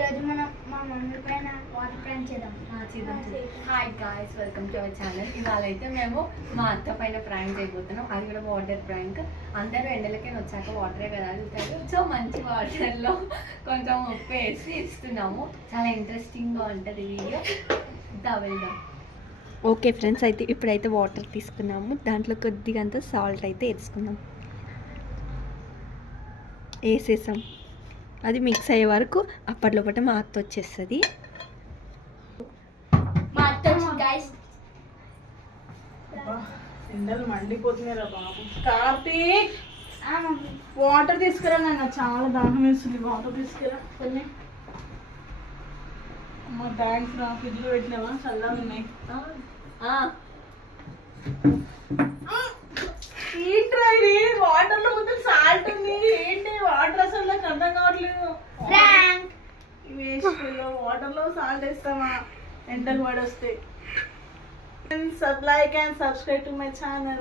ఈరోజు మనం మా మమ్మీ పైన వాటర్ ప్రాంక్ చేద్దాం. Hi guys, welcome to our channel. ఇవాళ అయితే మేము మా అత్త పైన ప్రాంక్ చేయబోతున్నాం. అది కూడా వాటర్ ప్రాంక్. అందరూ ఎండలకే వచ్చాక వాటరే కదా అడుగుతారు. సో మంచి వాటర్లో కొంచెం ఉప్పు వేసి ఇస్తున్నాము. చాలా ఇంట్రెస్టింగ్గా ఉంటుంది వీడియో. వెళ్దాం. ఓకే ఫ్రెండ్స్, అయితే ఇప్పుడైతే వాటర్ తీసుకున్నాము. దాంట్లో కొద్దిగా అంత సాల్ట్ అయితే వేసుకున్నాం. వేసేసాం. అది మిక్స్ అయ్యే వరకు అప్పట్లోపట మా అత్త వచ్చేస్తుంది. మా అత్త గైస్ ఎండలు మండిపోతున్నారా బాబు. కార్తీక్, వాటర్ తీసుకురా. నాన్న చాలా దాహం వేస్తుంది. వాటర్ తీసుకురా కొన్ని. అమ్మ థ్యాంక్స్ రా. ఫ్రిడ్జ్లో పెట్టినావా? చల్లగా ఉన్నాయి. ఏంట్రా ఇది? వాటర్ లో మొత్తం సాల్ట్ ఉంది. ఏంటి వాటర్ అసలు నాకు అర్థం కావట్లేదు. వాటర్ లో సాల్ట్ వేస్తామా? ఎండలు పడొస్తాయి. Like and subscribe to my channel.